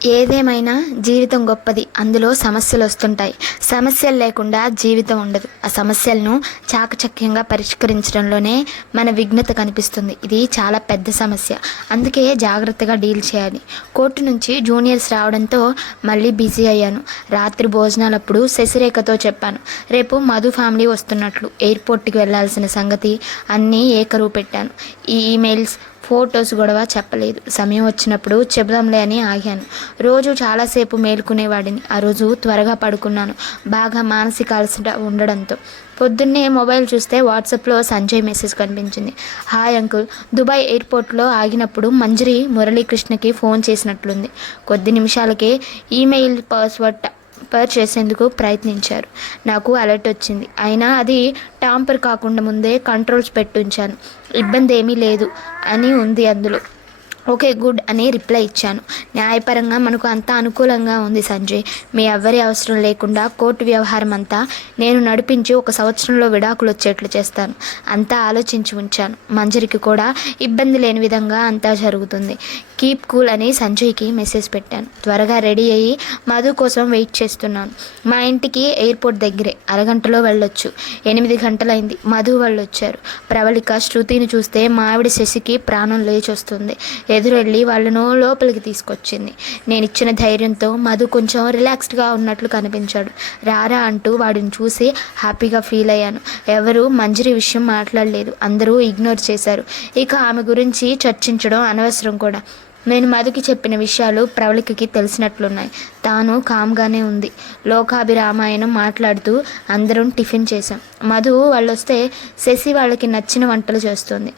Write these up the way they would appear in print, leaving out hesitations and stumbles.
ఏదేమైనా జీవితం గొప్పది. అందులో సమస్యలు వస్తుంటాయి. సమస్యలు లేకుండా జీవితం ఉండదు. ఆ సమస్యలను చాకచక్యంగా పరిష్కరించడంలోనే మన విఘ్నత కనిపిస్తుంది. ఇది చాలా పెద్ద సమస్య. అందుకే జాగ్రత్తగా డీల్ చేయాలి. కోర్టు నుంచి జూనియర్స్ రావడంతో మళ్ళీ బిజీ అయ్యాను. రాత్రి భోజనాలప్పుడు శశిరేఖతో చెప్పాను, రేపు మధు ఫ్యామిలీ వస్తున్నట్లు. ఎయిర్పోర్ట్కి వెళ్లాల్సిన సంగతి అన్నీ ఏకరువు పెట్టాను. ఈ ఈమెయిల్స్, ఫొటోస్ గొడవ చెప్పలేదు. సమయం వచ్చినప్పుడు చెబుదాంలే అని ఆగాను. రోజు చాలాసేపు మేలుకునేవాడిని. ఆ రోజు త్వరగా పడుకున్నాను, బాగా మానసిక అలసట ఉండడంతో. పొద్దున్నే మొబైల్ చూస్తే వాట్సాప్లో సంజయ్ మెసేజ్ కనిపించింది. హాయ్ అంకుల్, దుబాయ్ ఎయిర్పోర్ట్లో ఆగినప్పుడు మంజరి మురళీకృష్ణకి ఫోన్ చేసినట్లుంది. కొద్ది నిమిషాలకే ఈమెయిల్ పాస్వర్డ్ చేసేందుకు ప్రయత్నించారు. నాకు అలర్ట్ వచ్చింది. అయినా అది టాంపర్ కాకుండా ముందే కంట్రోల్స్ పెట్టుంచాను. ఇబ్బంది ఏమీ లేదు అని ఉంది అందులో. ఓకే గుడ్ అని రిప్లై ఇచ్చాను. న్యాయపరంగా మనకు అంతా అనుకూలంగా ఉంది సంజయ్. మీ ఎవ్వరి అవసరం లేకుండా కోర్టు వ్యవహారం అంతా నేను నడిపించి 1 సంవత్సరంలో విడాకులు వచ్చేట్లు చేస్తాను. అంతా ఆలోచించి ఉంచాను. మంజరికి కూడా ఇబ్బంది లేని విధంగా అంతా జరుగుతుంది. కీప్ కూల్ అని సంజయ్కి మెసేజ్ పెట్టాను. త్వరగా రెడీ అయ్యి మధు కోసం వెయిట్ చేస్తున్నాను. మా ఇంటికి ఎయిర్పోర్ట్ దగ్గరే, అరగంటలో వెళ్ళొచ్చు. 8 గంటలైంది. మధు వాళ్ళు వచ్చారు. ప్రవళిక శృతిని చూస్తే మావిడి శశికి ప్రాణం లేచొస్తుంది. ఎదురెళ్ళి వాళ్ళను లోపలికి తీసుకొచ్చింది. నేను ఇచ్చిన ధైర్యంతో మధు కొంచెం రిలాక్స్డ్గా ఉన్నట్లు కనిపించాడు. రారా అంటూ వాడిని చూసి హ్యాపీగా ఫీల్ అయ్యాను. ఎవరు మంజరి విషయం మాట్లాడలేదు. అందరూ ఇగ్నోర్ చేశారు. ఇక ఆమె గురించి చర్చించడం అనవసరం కూడా. నేను మధుకి చెప్పిన విషయాలు ప్రవళికకి తెలిసినట్లున్నాయి. తాను కామ్గానే ఉంది. లోకాభిరామాయణం మాట్లాడుతూ అందరం టిఫిన్ చేశాం. మధు వాళ్ళు వస్తే శశి వాళ్ళకి నచ్చిన వంటలు చేస్తుంది.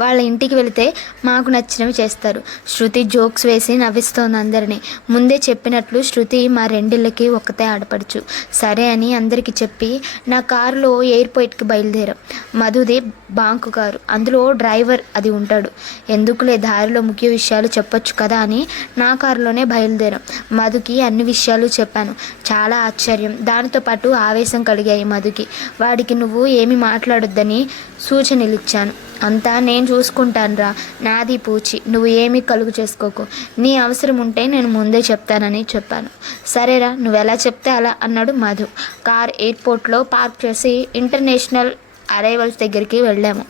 వాళ్ళ ఇంటికి వెళితే మాకు నచ్చినవి చేస్తారు. శృతి జోక్స్ వేసి నవ్విస్తోంది అందరినీ. ముందే చెప్పినట్లు శృతి మా రెండిళ్ళకి ఒక్కతే ఆడపడుచు. సరే అని అందరికీ చెప్పి నా కారులో ఎయిర్పోర్ట్కి బయలుదేరాం. మధుది బాంకు కారు, అందులో డ్రైవర్ అది ఉంటాడు. ఎందుకులే దారిలో ముఖ్య విషయాలు చెప్పొచ్చు కదా అని నా కారులోనే బయలుదేరాం. మధుకి అన్ని విషయాలు చెప్పాను. చాలా ఆశ్చర్యం, దానితో పాటు ఆవేశం కలిగాయి మధుకి. వాడికి నువ్వు ఏమి మాట్లాడొద్దని సూచనలు ఇచ్చాను. అంతా నేను చూసుకుంటానురా, నాది పూచి, నువ్వు ఏమీ కలుగు చేసుకోకు. నీ అవసరం ఉంటే నేను ముందే చెప్తానని చెప్పాను. సరేరా, నువ్వు ఎలా చెప్తే అలా అన్నాడు మధు. కార్ ఎయిర్పోర్ట్లో పార్క్ చేసి ఇంటర్నేషనల్ అరైవల్స్ దగ్గరికి వెళ్ళాము.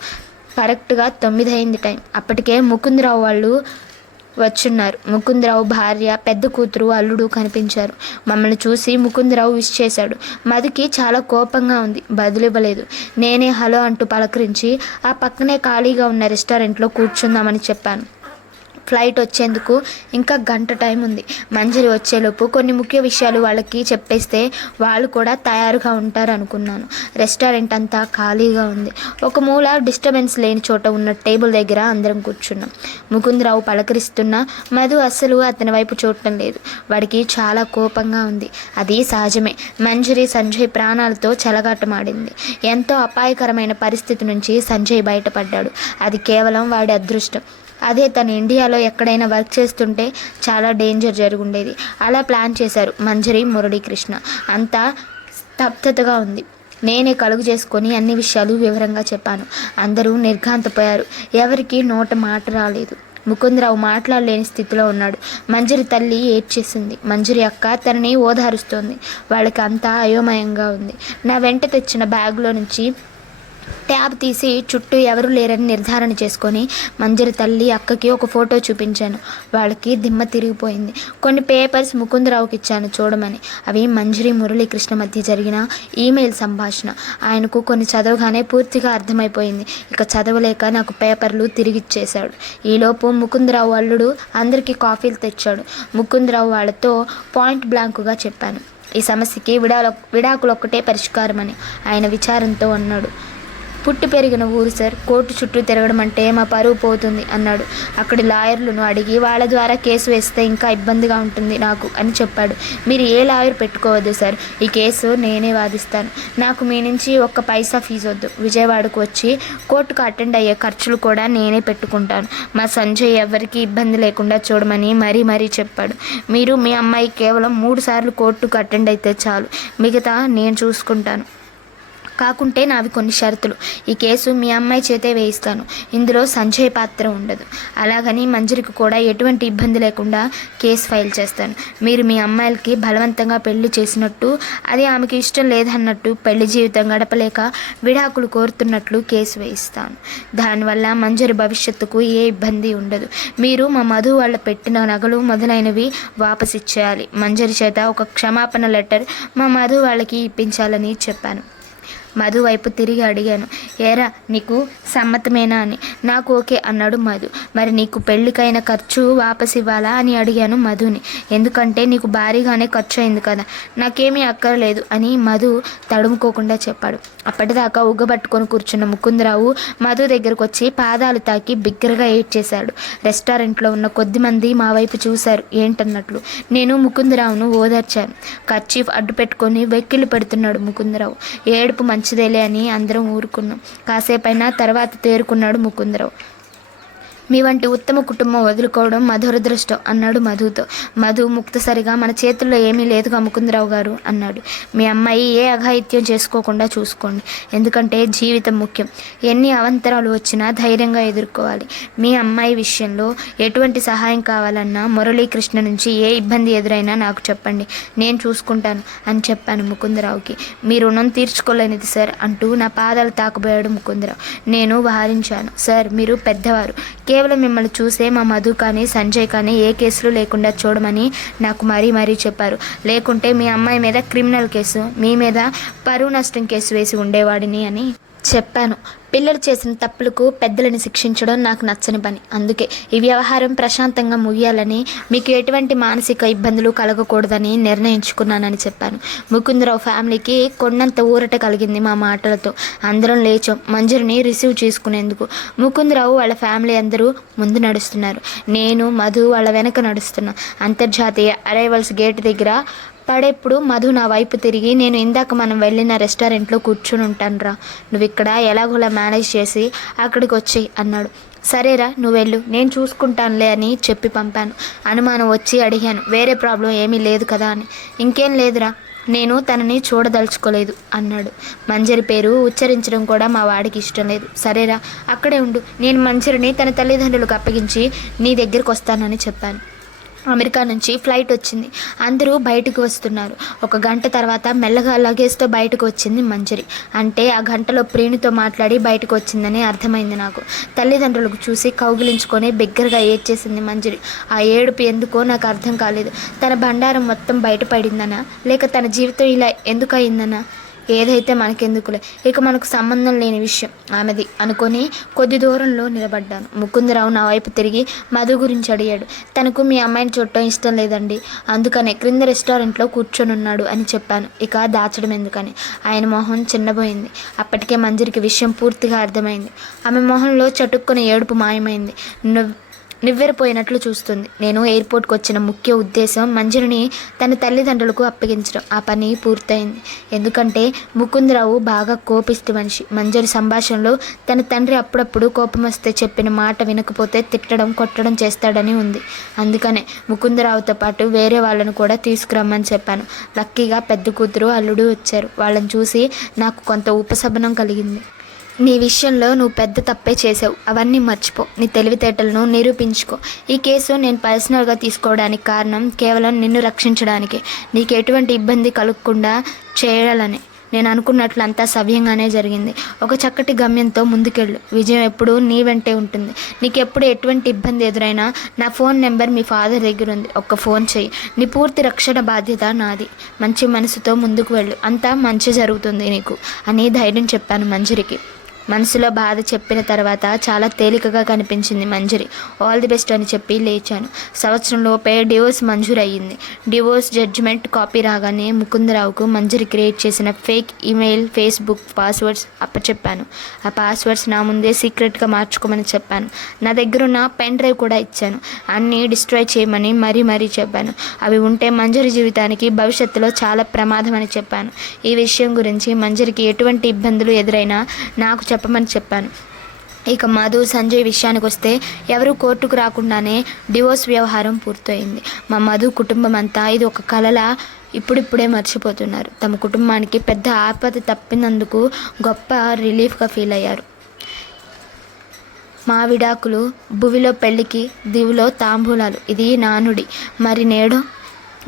కరెక్ట్గా 9 అయింది టైం. అప్పటికే ముకుందరావు వాళ్ళు వచ్చున్నారు. ముకుందరావు భార్య, పెద్ద కూతురు, అల్లుడు కనిపించారు. మమ్మల్ని చూసి ముకుందరావు విష్ చేశాడు. మధుకి చాలా కోపంగా ఉంది. బదులివ్వలేదు. నేనే హలో అంటూ పలకరించి ఆ పక్కనే ఖాళీగా ఉన్న రెస్టారెంట్లో కూర్చుందామని చెప్పాను. ఫ్లైట్ వచ్చేందుకు ఇంకా గంట టైం ఉంది. మంజరి వచ్చేలోపు కొన్ని ముఖ్య విషయాలు వాళ్ళకి చెప్పేస్తే వాళ్ళు కూడా తయారుగా ఉంటారు అనుకున్నాను. రెస్టారెంట్ అంతా ఖాళీగా ఉంది. ఒక మూల డిస్టర్బెన్స్ లేని చోట ఉన్న టేబుల్ దగ్గర అందరం కూర్చున్నాం. ముకుందరావు పలకరిస్తున్నా మధు అస్సలు అతని వైపు చూడటం లేదు. వాడికి చాలా కోపంగా ఉంది. అది సహజమే. మంజరి సంజయ్ ప్రాణాలతో చెలగాటమాడింది. ఎంతో అపాయకరమైన పరిస్థితి నుంచి సంజయ్ బయటపడ్డాడు. అది కేవలం వాడి అదృష్టం. అదే తను ఇండియాలో ఎక్కడైనా వర్క్ చేస్తుంటే చాలా డేంజర్ జరుగుండేది. అలా ప్లాన్ చేశారు మంజరి, మురళీకృష్ణ. అంతా స్తబ్దతగా ఉంది. నేనే కలుగు చేసుకొని అన్ని విషయాలు వివరంగా చెప్పాను. అందరూ నిర్ఘాంతపోయారు. ఎవరికి నోట మాట రాలేదు. ముకుందరావు మాట్లాడలేని స్థితిలో ఉన్నాడు. మంజరి తల్లి ఏడ్చేసింది. మంజరి అక్క తనని ఓదారుస్తోంది. వాళ్ళకి అంతా అయోమయంగా ఉంది. నా వెంట తెచ్చిన బ్యాగ్లో నుంచి ట్యాబ్ తీసి చుట్టూ ఎవరు లేరని నిర్ధారణ చేసుకొని మంజరి తల్లి, అక్కకి ఒక ఫోటో చూపించాను. వాళ్ళకి దిమ్మ తిరిగిపోయింది. కొన్ని పేపర్స్ ముకుందరావుకి ఇచ్చాను చూడమని. అవి మంజరి, మురళీకృష్ణ మధ్య జరిగిన ఈమెయిల్ సంభాషణ. ఆయనకు కొన్ని చదవగానే పూర్తిగా అర్థమైపోయింది. ఇక చదవలేక నాకు పేపర్లు తిరిగిచ్చేశాడు. ఈలోపు ముకుందరావు అల్లుడు అందరికీ కాఫీలు తెచ్చాడు. ముకుందరావు వాళ్ళతో పాయింట్ బ్లాంకుగా చెప్పాను, ఈ సమస్యకి విడాకులు ఒక్కటే పరిష్కారమని. ఆయన విచారంతో అన్నాడు, పుట్టి పెరిగిన ఊరు సార్, కోర్టు చుట్టూ తిరగడం అంటే మా పరువు పోతుంది అన్నాడు. అక్కడి లాయర్లను అడిగి వాళ్ళ ద్వారా కేసు వేస్తే ఇంకా ఇబ్బందిగా ఉంటుంది నాకు అని చెప్పాడు. మీరు ఏ లాయర్ పెట్టుకోవద్దు సార్, ఈ కేసు నేనే వాదిస్తాను. నాకు మీ నుంచి 1 పైసా ఫీజు వద్దు. విజయవాడకు వచ్చి కోర్టుకు అటెండ్ అయ్యే ఖర్చులు కూడా నేనే పెట్టుకుంటాను. మా సంజయ్ ఎవరికి ఇబ్బంది లేకుండా చూడమని మరీ చెప్పాడు. మీరు మీ అమ్మాయి కేవలం 3 సార్లు కోర్టుకు అటెండ్ అయితే చాలు, మిగతా నేను చూసుకుంటాను. కాకుంటే నావి కొన్ని షరతులు. ఈ కేసు మీ అమ్మాయి చేతే వేయిస్తాను. ఇందులో సంజయ్ పాత్ర ఉండదు. అలాగని మంజరికి కూడా ఎటువంటి ఇబ్బంది లేకుండా కేసు ఫైల్ చేస్తాను. మీరు మీ అమ్మాయిలకి బలవంతంగా పెళ్లి చేసినట్టు, అది ఆమెకి ఇష్టం లేదన్నట్టు, పెళ్లి జీవితం గడపలేక విడాకులు కోరుతున్నట్లు కేసు వేయిస్తాను. దానివల్ల మంజరి భవిష్యత్తుకు ఏ ఇబ్బంది ఉండదు. మీరు మా మధు వాళ్ళ పెట్టిన నగలు మొదలైనవి వాపసు ఇచ్చేయాలి. మంజరి చేత ఒక క్షమాపణ లెటర్ మా మధు వాళ్ళకి ఇప్పించాలని చెప్పాను. మధు వైపు తిరిగి అడిగాను, ఏరా నీకు సమ్మతమేనా అని. నాకు ఓకే అన్నాడు మధు. మరి నీకు పెళ్ళికైన ఖర్చు వాపసు ఇవ్వాలా అని అడిగాను మధుని. ఎందుకంటే నీకు భారీగానే ఖర్చు అయింది కదా. నాకేమీ అక్కర్లేదు అని మధు తడుముకోకుండా చెప్పాడు. అప్పటిదాకా ఉగ్గబట్టుకొని కూర్చున్న ముకుందరావు మధు దగ్గరకు వచ్చి పాదాలు తాకి బిగ్గరగా ఏడ్చేశాడు. రెస్టారెంట్లో ఉన్న కొద్దిమంది మా వైపు చూశారు ఏంటన్నట్లు. నేను ముకుందరావును ఓదార్చాను. కర్చీఫ్ అడ్డు పెట్టుకొని వెక్కిళ్ళు పెడుతున్నాడు ముకుందరావు. ఏడుపు మంచిదేలే అని అందరం ఊరుకున్నాం. కాసేపైనా తర్వాత తేరుకున్నాడు ముకుందరావు. మీ వంటి ఉత్తమ కుటుంబం వదులుకోవడం మా దురదృష్టం అన్నాడు మధుతో. మధు ముక్తసరిగా మన చేతుల్లో ఏమీ లేదుగా ముకుందరావు గారు అన్నాడు. మీ అమ్మాయి ఏ అఘాయిత్యం చేసుకోకుండా చూసుకోండి. ఎందుకంటే జీవితం ముఖ్యం. ఎన్ని అవంతరాలు వచ్చినా ధైర్యంగా ఎదుర్కోవాలి. మీ అమ్మాయి విషయంలో ఎటువంటి సహాయం కావాలన్నా మురళీకృష్ణ నుంచి ఏ ఇబ్బంది ఎదురైనా నాకు చెప్పండి, నేను చూసుకుంటాను అని చెప్పాను ముకుందరావుకి. మీ రుణం తీర్చుకోలేనిది సార్ అంటూ నా పాదాలు తాకబోయాడు ముకుందరావు. నేను వారించాను. సార్ మీరు పెద్దవారు, కేవలం మిమ్మల్ని చూసే మా మధు కానీ సంజయ్ కానీ ఏ కేసులు లేకుండా చూడమని నాకు మరీ చెప్పారు. లేకుంటే మీ అమ్మాయి మీద క్రిమినల్ కేసు, మీ మీద పరువు నష్టం కేసు వేసి ఉండేవాడిని అని చెప్పాను. పిల్లలు చేసిన తప్పులకు పెద్దలని శిక్షించడం నాకు నచ్చని పని. అందుకే ఈ వ్యవహారం ప్రశాంతంగా ముగియాలని, మీకు ఎటువంటి మానసిక ఇబ్బందులు కలగకూడదని నిర్ణయించుకున్నానని చెప్పాను. ముకుందరావు ఫ్యామిలీకి కొన్నంత ఊరట కలిగింది మా మాటలతో. అందరం లేచాం మంజరిని రిసీవ్ చేసుకునేందుకు. ముకుందరావు వాళ్ళ ఫ్యామిలీ అందరూ ముందు నడుస్తున్నారు. నేను మధు వాళ్ళ వెనక నడుస్తున్నా. అంతర్జాతీయ అరైవల్స్ గేట్ దగ్గర పడేప్పుడు మధు నా వైపు తిరిగి, నేను ఇందాక మనం వెళ్ళిన రెస్టారెంట్లో కూర్చుని ఉంటానురా, నువ్వు ఇక్కడ ఎలాగోలా మేనేజ్ చేసి అక్కడికి వచ్చేయి అన్నాడు. సరేరా నువ్వు వెళ్ళు, నేను చూసుకుంటానులే అని చెప్పి పంపాను. అనుమానం వచ్చి అడిగాను, వేరే ప్రాబ్లం ఏమీ లేదు కదా అని. ఇంకేం లేదురా, నేను తనని చూడదలుచుకోలేదు అన్నాడు. మంజరి పేరు ఉచ్చరించడం కూడా మా వాడికి ఇష్టం లేదు. సరేరా అక్కడే ఉండు, నేను మంజరిని తన తల్లిదండ్రులకు అప్పగించి నీ దగ్గరికి వస్తానని చెప్పాను. అమెరికా నుంచి ఫ్లైట్ వచ్చింది. అందరూ బయటకు వస్తున్నారు. ఒక గంట తర్వాత మెల్లగా లగేజ్తో బయటకు వచ్చింది మంజరి. అంటే ఆ గంటలో ప్రేణితో మాట్లాడి బయటకు వచ్చిందని అర్థమైంది నాకు. తల్లిదండ్రులకు చూసి కౌగిలించుకొని బిగ్గరగా ఏడ్చేసింది మంజరి. ఆ ఏడుపు ఎందుకో నాకు అర్థం కాలేదు. తన బండారం మొత్తం బయటపడిందనా, లేక తన జీవితం ఇలా ఎందుకు అయిందనా? ఏదైతే మనకెందుకులే, ఇక మనకు సంబంధం లేని విషయం ఆమెది అనుకొని కొద్ది దూరంలో నిలబడ్డాను. ముకుందరావు నా వైపు తిరిగి మధు గురించి అడిగాడు. తనకు మీ అమ్మాయిని చూడటం ఇష్టం లేదండి, అందుకనే క్రింద రెస్టారెంట్లో కూర్చొని ఉన్నాడు అని చెప్పాను. ఇక దాచడం ఎందుకని. ఆయన మొహం చిన్నబోయింది. అప్పటికే మంజరికి విషయం పూర్తిగా అర్థమైంది. ఆమె మొహంలో చటుక్కున ఏడుపు మాయమైంది. నివ్వెరపోయినట్లు చూస్తుంది. నేను ఎయిర్పోర్ట్కి వచ్చిన ముఖ్య ఉద్దేశం మంజరిని తన తల్లిదండ్రులకు అప్పగించడం. ఆ పని పూర్తయింది. ఎందుకంటే ముకుందరావు బాగా కోపిస్తు మనిషి. మంజరి సంభాషణలో తన తండ్రి అప్పుడప్పుడు కోపం వస్తే చెప్పిన మాట వినకపోతే తిట్టడం కొట్టడం చేస్తాడని ఉంది. అందుకనే ముకుందరావుతో పాటు వేరే వాళ్ళను కూడా తీసుకురమ్మని చెప్పాను. లక్కీగా పెద్ద కూతురు అల్లుడు వచ్చారు. వాళ్ళని చూసి నాకు కొంత ఉపశమనం కలిగింది. నీ విషయంలో నువ్వు పెద్ద తప్పే చేసావు, అవన్నీ మర్చిపో, నీ తెలివితేటలను నిరూపించుకో. ఈ కేసు నేను పర్సనల్గా తీసుకోవడానికి కారణం కేవలం నిన్ను రక్షించడానికి, నీకు ఎటువంటి ఇబ్బంది కలగకుండా చేయాలని. నేను అనుకున్నట్లు అంతా సవ్యంగానే జరిగింది. ఒక చక్కటి గమ్యంతో ముందుకెళ్ళు. విజయం ఎప్పుడు నీ వెంటే ఉంటుంది. నీకు ఎప్పుడు ఎటువంటి ఇబ్బంది ఎదురైనా నా ఫోన్ నెంబర్ మీ ఫాదర్ దగ్గర ఉంది, ఒక్క ఫోన్ చెయ్యి. నీ పూర్తి రక్షణ బాధ్యత నాది. మంచి మనసుతో ముందుకు వెళ్ళు, అంతా మంచి జరుగుతుంది నీకు అని ధైర్యం చెప్పాను మంజరికి. మనసులో బాధ చెప్పిన తర్వాత చాలా తేలికగా కనిపించింది మంజరి. ఆల్ ది బెస్ట్ అని చెప్పి లేచాను. సంవత్సరంలోపే డివోర్స్ మంజూరయ్యింది. డివోర్స్ జడ్జిమెంట్ కాపీ రాగానే ముకుందరావుకు మంజరి క్రియేట్ చేసిన ఫేక్ ఈమెయిల్, ఫేస్బుక్ పాస్వర్డ్స్ అప్పచెప్పాను. ఆ పాస్వర్డ్స్ నా ముందే సీక్రెట్గా మార్చుకోమని చెప్పాను. నా దగ్గరున్న పెన్ డ్రైవ్ కూడా ఇచ్చాను. అన్నీ డిస్ట్రాయ్ చేయమని మరీ చెప్పాను. అవి ఉంటే మంజరి జీవితానికి భవిష్యత్తులో చాలా ప్రమాదం అని చెప్పాను. ఈ విషయం గురించి మంజరికి ఎటువంటి ఇబ్బందులు ఎదురైనా నాకు చెప్పమని చెప్పాను. ఇక మధు సంజయ్ విషయానికి వస్తే ఎవరు కోర్టుకు రాకుండానే డివోర్స్ వ్యవహారం పూర్తయింది. మా మధు కుటుంబం అంతా ఇది ఒక కలలా ఇప్పుడిప్పుడే మర్చిపోతున్నారు. తమ కుటుంబానికి పెద్ద ఆపద తప్పినందుకు గొప్ప రిలీఫ్గా ఫీల్ అయ్యారు. మా విడాకులు, భువిలో పెళ్లికి, దివిలో తాంబూలాలు, ఇది నానుడి. మరి నేడు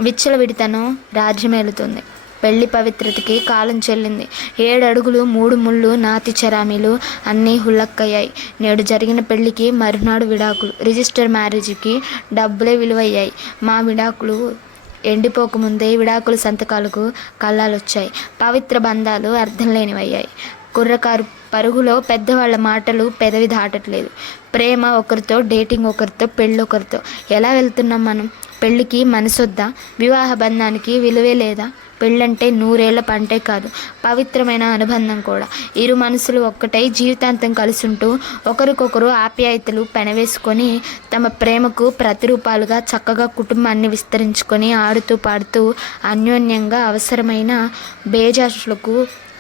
విచ్చలవిడితనం రాజ్యమేలుతుంది. పెళ్లి పవిత్రతకి కాలం చెల్లింది. 7 అడుగులు 3 ముళ్ళు నాతి చరామీలు అన్నీ హుల్లక్కయ్యాయి. నేడు జరిగిన పెళ్లికి మరునాడు విడాకులు. రిజిస్టర్ మ్యారేజ్కి డబ్బులే విలువయ్యాయి. మా విడాకులు ఎండిపోకముందే విడాకుల సంతకాలకు కళ్ళాలొచ్చాయి. పవిత్ర బంధాలు అర్థం లేనివయ్యాయి. కుర్రకారు పరుగులో పెద్దవాళ్ళ మాటలు పెదవి దాటట్లేదు. ప్రేమ ఒకరితో, డేటింగ్ ఒకరితో, పెళ్ళి ఒకరితో. ఎలా వెళ్తున్నాం మనం? పెళ్ళికి మనసొద్దా? వివాహ బంధానికి విలువే లేదా? పెళ్ళంటే 100 ఏళ్ల పంటే కాదు, పవిత్రమైన అనుబంధం కూడా. ఇరు మనసులు ఒక్కటై జీవితాంతం కలిసుంటూ ఒకరికొకరు ఆప్యాయతలు పెనవేసుకొని తమ ప్రేమకు ప్రతిరూపాలుగా చక్కగా కుటుంబాన్ని విస్తరించుకొని ఆడుతూ పాడుతూ అన్యోన్యంగా అవసరమైన బేజాషులకు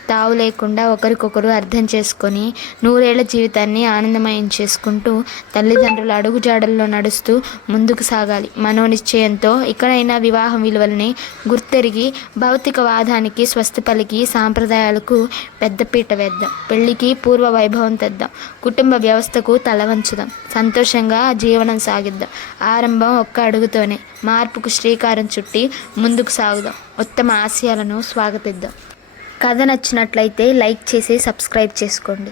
తావు లేకుండా ఒకరికొకరు అర్థం చేసుకొని 100 ఏళ్ల జీవితాన్ని ఆనందమయం చేసుకుంటూ తల్లిదండ్రుల అడుగుజాడల్లో నడుస్తూ ముందుకు సాగాలి. మనోనిశ్చయంతో ఇకనైనా వివాహం విలువల్ని గుర్తెరిగి భౌతికవాదానికి స్వస్తి పలికి సాంప్రదాయాలకు పెద్దపీట వేద్దాం. పెళ్లికి పూర్వ వైభవం తెద్దాం. కుటుంబ వ్యవస్థకు తలవంచుదాం. సంతోషంగా జీవనం సాగిద్దాం. ఆరంభం ఒక్క అడుగుతోనే. మార్పుకు శ్రీకారం చుట్టి ముందుకు సాగుదాం. ఉత్తమ ఆశయాలను స్వాగతిద్దాం. కథ నచ్చినట్లయితే లైక్ చేసి సబ్స్క్రైబ్ చేసుకోండి.